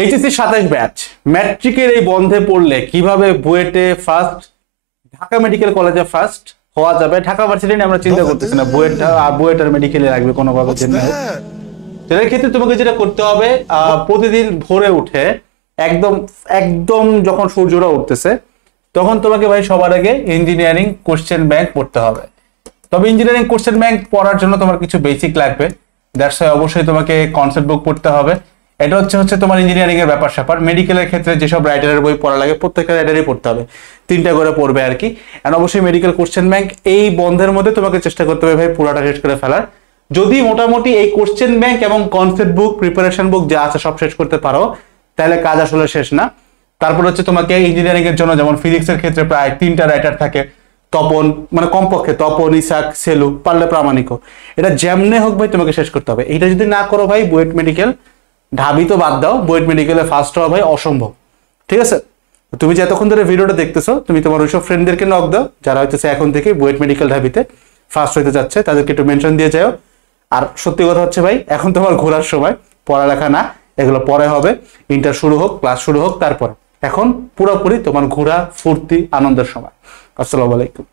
HSC 27 batch ম্যাট্রিকের এই বন্ধে পড়লে কিভাবে বুয়েটে ফার্স্ট, ঢাকা মেডিকেল কলেজে ফার্স্ট হওয়া যাবে। ঢাকা ভার্সিটি নিয়ে আমরা চিন্তা করতেছি না, বুয়েট আর মেডিকেলে রাখবে কোনোভাবে। সেটার ক্ষেত্রে তোমাকে যেটা করতে হবে, প্রতিদিন ভোরে উঠে একদম একদম যখন সূর্যটা উঠতেছে তখন তোমাকে ভাই সবার আগে ইঞ্জিনিয়ারিং কোশ্চেন ব্যাংক পড়তে হবে। তবে ইঞ্জিনিয়ারিং কোশ্চেন ব্যাংক পড়ার জন্য তোমার কিছু বেসিক লাগবে। দ্যাটস ওয়াই অবশ্যই তোমাকে কনসেপ্ট বুক পড়তে হবে। এটা হচ্ছে তোমার ইঞ্জিনিয়ারিং এর ব্যাপার স্যাপার। মেডিকেলের ক্ষেত্রে যেসব রাইটারের বই পড়া লাগে প্রত্যেকটা রাইটারই পড়তে হবে, 3টা করে পড়বে আর কি। এন্ড অবশ্যই মেডিকেল কোশ্চেন ব্যাংক এই বন্ধের মধ্যে তোমাকে চেষ্টা করতে হবে ভাই পুরোটা শেষ করে ফেলার। যদি মোটামুটি এই কোশ্চেন ব্যাংক এবং কনসেপ্ট বুক, প্রিপারেশন বুক যা আছে সব শেষ করতে পারো, তাহলে কাজ আসলে শেষ না। তারপর হচ্ছে তোমাকে ইঞ্জিনিয়ারিং এর জন্য যেমন ফিজিক্সের ক্ষেত্রে প্রায় 3টা রাইটার থাকে, তপন, মানে কমপক্ষে তপন, ইসাক, সেলু, পারলে প্রামাণিকও। এটা যেমনে হোক ভাই তোমাকে শেষ করতে হবে। এটা যদি না করো ভাই বুয়েট মেডিকেল, ঢাবি তো বাদ দাও, বুয়েট মেডিকেলে ফার্স্ট হওয়া ভাই অসম্ভব। ঠিক আছে, তুমি যে এতক্ষণ ধরে ভিডিওটা দেখতেছো, তুমি তোমার ওইসব ফ্রেন্ডদেরকে নক দাও যারা হইতেছে এখন থেকে বুয়েট মেডিকেল ঢাবিতে ফার্স্ট হইতে যাচ্ছে, তাদেরকে একটু মেনশন দিয়ে যাও। আর সত্যি কথা হচ্ছে ভাই, এখন তোমার ঘোরার সময়, পড়ালেখা না, এগুলো পরে হবে। ইন্টার শুরু হোক, ক্লাস শুরু হোক, তারপর এখন পুরোপুরি তোমার ঘোরা, ফুর্তি, আনন্দের সময়। আসসালামু আলাইকুম।